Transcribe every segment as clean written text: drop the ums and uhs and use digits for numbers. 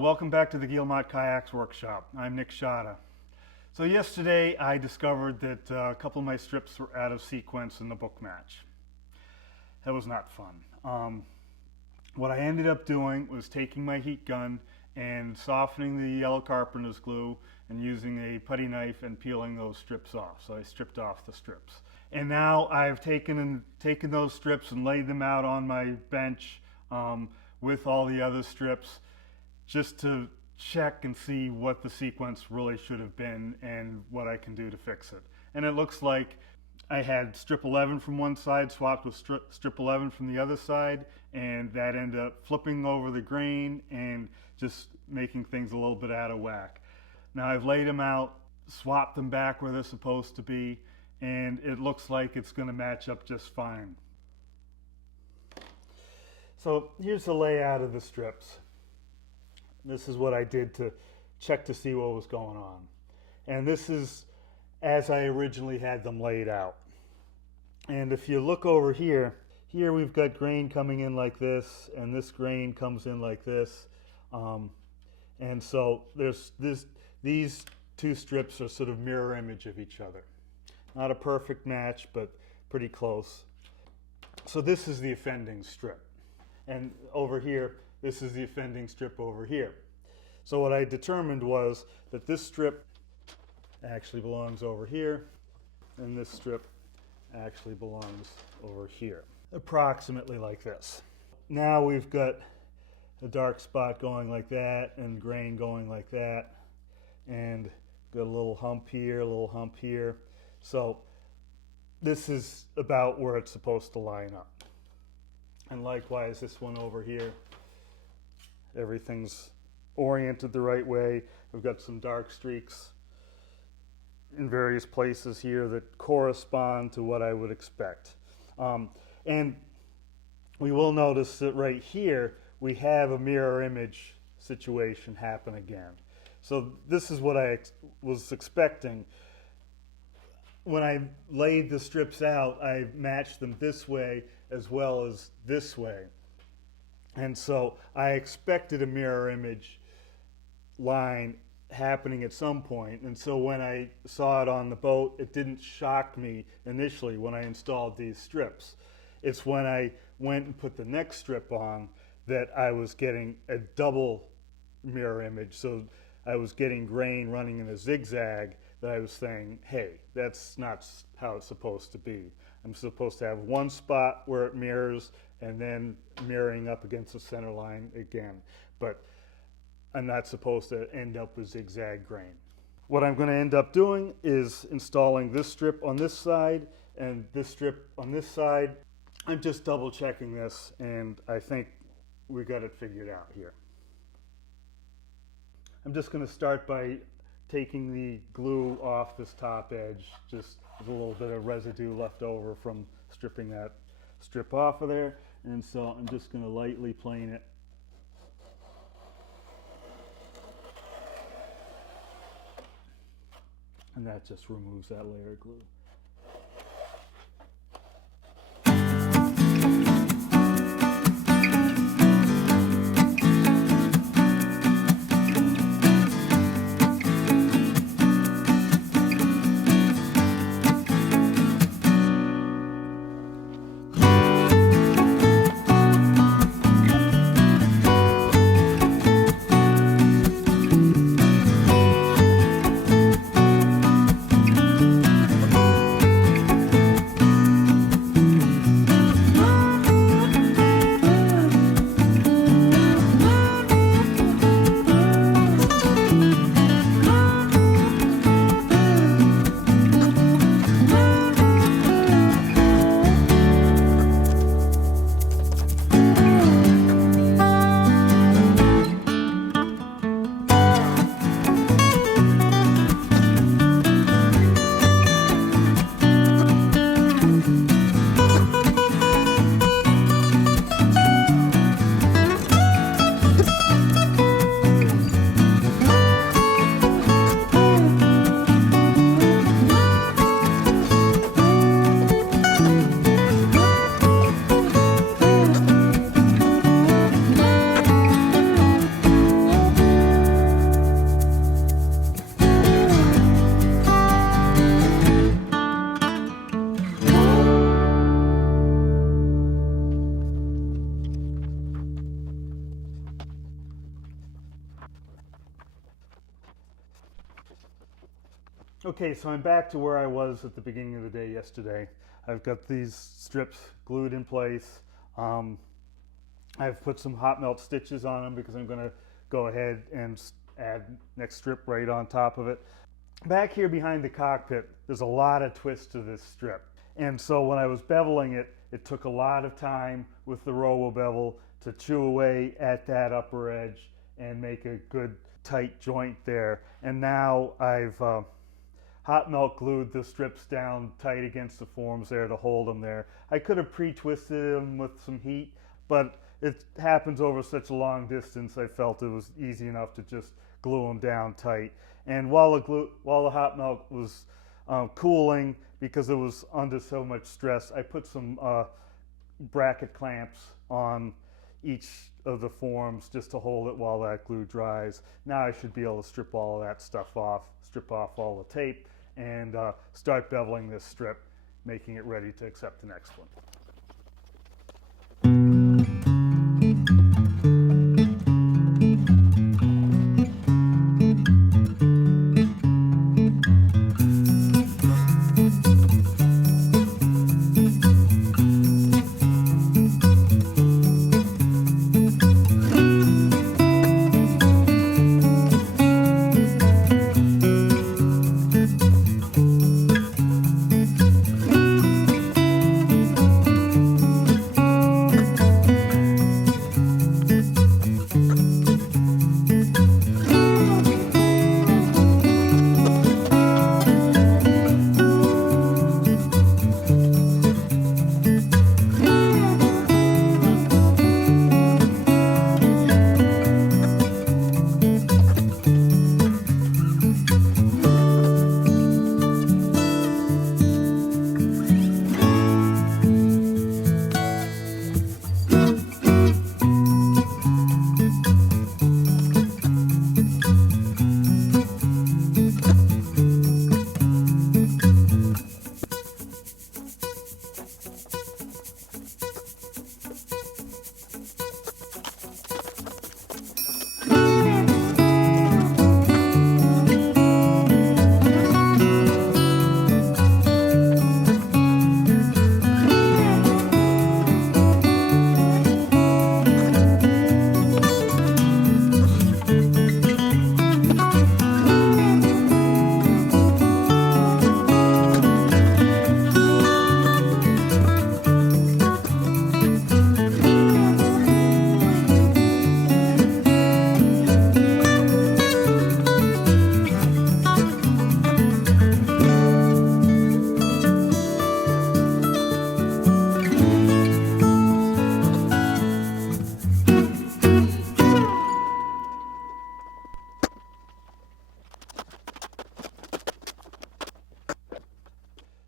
welcome back to the Guillemot Kayaks Workshop. I'm Nick Schade. So yesterday I discovered that a couple of my strips were out of sequence in the book match. That was not fun. What I ended up doing was taking my heat gun and softening the yellow carpenter's glue and using a putty knife and peeling those strips off. So I stripped off the strips. And now I've taken those strips and laid them out on my bench with all the other strips, just to check and see what the sequence really should have been and what I can do to fix it. And it looks like I had strip 11 from one side swapped with strip 11 from the other side, and that ended up flipping over the grain and just making things a little bit out of whack. Now I've laid them out, swapped them back where they're supposed to be, and it looks like it's going to match up just fine. So here's the layout of the strips. This is what I did to check to see what was going on. And this is as I originally had them laid out. And if you look over here, we've got grain coming in like this, and this grain comes in like this. And so these two strips are sort of mirror image of each other. Not a perfect match, but pretty close. So this is the offending strip. And over here, this is the offending strip over here. So what I determined was that this strip actually belongs over here, and this strip actually belongs over here. Approximately like this. Now we've got a dark spot going like that, and grain going like that, and got a little hump here, a little hump here. So this is about where it's supposed to line up. And likewise, this one over here, everything's oriented the right way. We've got some dark streaks in various places here that correspond to what I would expect. And we will notice that right here, we have a mirror image situation happen again. So this is what I was expecting. When I laid the strips out, I matched them this way as well as this way. And so I expected a mirror image line happening at some point. And so when I saw it on the boat, it didn't shock me initially when I installed these strips. It's when I went and put the next strip on that I was getting a double mirror image. So I was getting grain running in a zigzag that I was saying, hey, that's not how it's supposed to be. I'm supposed to have one spot where it mirrors and then mirroring up against the center line again. But I'm not supposed to end up with zigzag grain. What I'm going to end up doing is installing this strip on this side and this strip on this side. I'm just double checking this, and I think we got it figured out here. I'm just going to start by taking the glue off this top edge. Just there's a little bit of residue left over from stripping that strip off of there, and so I'm just going to lightly plane it. And that just removes that layer of glue. Okay, so I'm back to where I was at the beginning of the day yesterday. I've got these strips glued in place. I've put some hot melt stitches on them because I'm going to go ahead and add next strip right on top of it. Back here behind the cockpit, there's a lot of twist to this strip. And so when I was beveling it, it took a lot of time with the robo bevel to chew away at that upper edge and make a good tight joint there. And now I've hot melt glued the strips down tight against the forms there to hold them there. I could have pre-twisted them with some heat, but it happens over such a long distance, I felt it was easy enough to just glue them down tight. And while the hot melt was cooling, because it was under so much stress, I put some bracket clamps on each of the forms just to hold it while that glue dries. Now I should be able to strip all of that stuff off, strip off all the tape, and start beveling this strip, making it ready to accept the next one.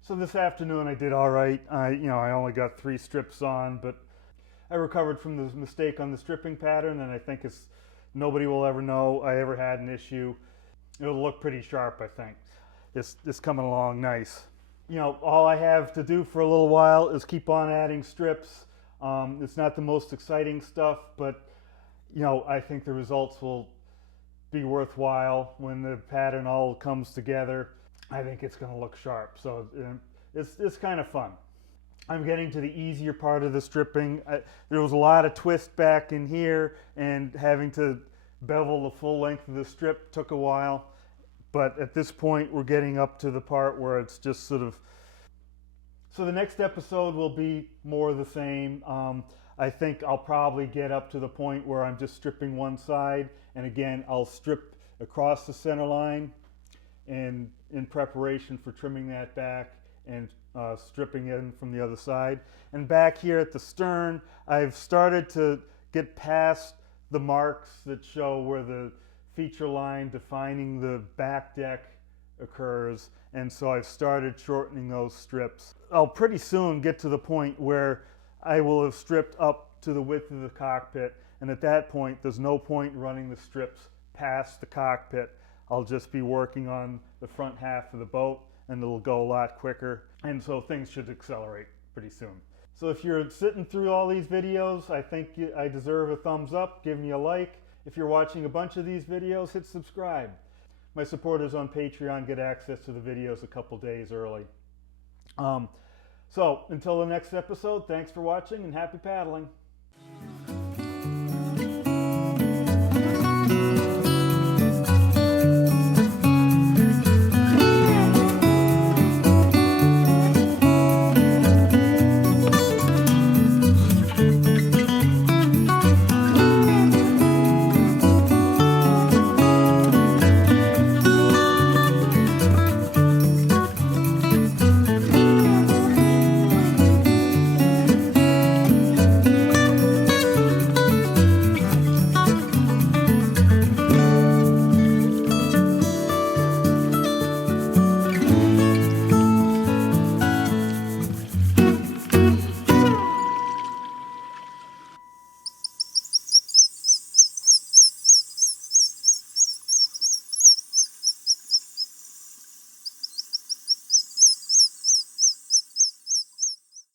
So this afternoon I did all right. I only got 3 strips on, but I recovered from the mistake on the stripping pattern, and I think nobody will ever know I ever had an issue. It'll look pretty sharp, I think. It's coming along nice. All I have to do for a little while is keep on adding strips. It's not the most exciting stuff, but I think the results will be worthwhile when the pattern all comes together. I think it's going to look sharp, so it's kind of fun. I'm getting to the easier part of the stripping. There was a lot of twist back in here, and having to bevel the full length of the strip took a while. But at this point, we're getting up to the part where it's just sort of... So the next episode will be more of the same. I think I'll probably get up to the point where I'm just stripping one side, and again, I'll strip across the center line and in preparation for trimming that back and stripping in from the other side. And back here at the stern, I've started to get past the marks that show where the feature line defining the back deck occurs, and so I've started shortening those strips. I'll pretty soon get to the point where I will have stripped up to the width of the cockpit, and at that point there's no point in running the strips past the cockpit. I'll just be working on the front half of the boat, and it'll go a lot quicker, and so things should accelerate pretty soon. So if you're sitting through all these videos, I think I deserve a thumbs up. Give me a like. If you're watching a bunch of these videos, hit subscribe. my supporters on Patreon get access to the videos a couple days early. So until the next episode, thanks for watching and happy paddling.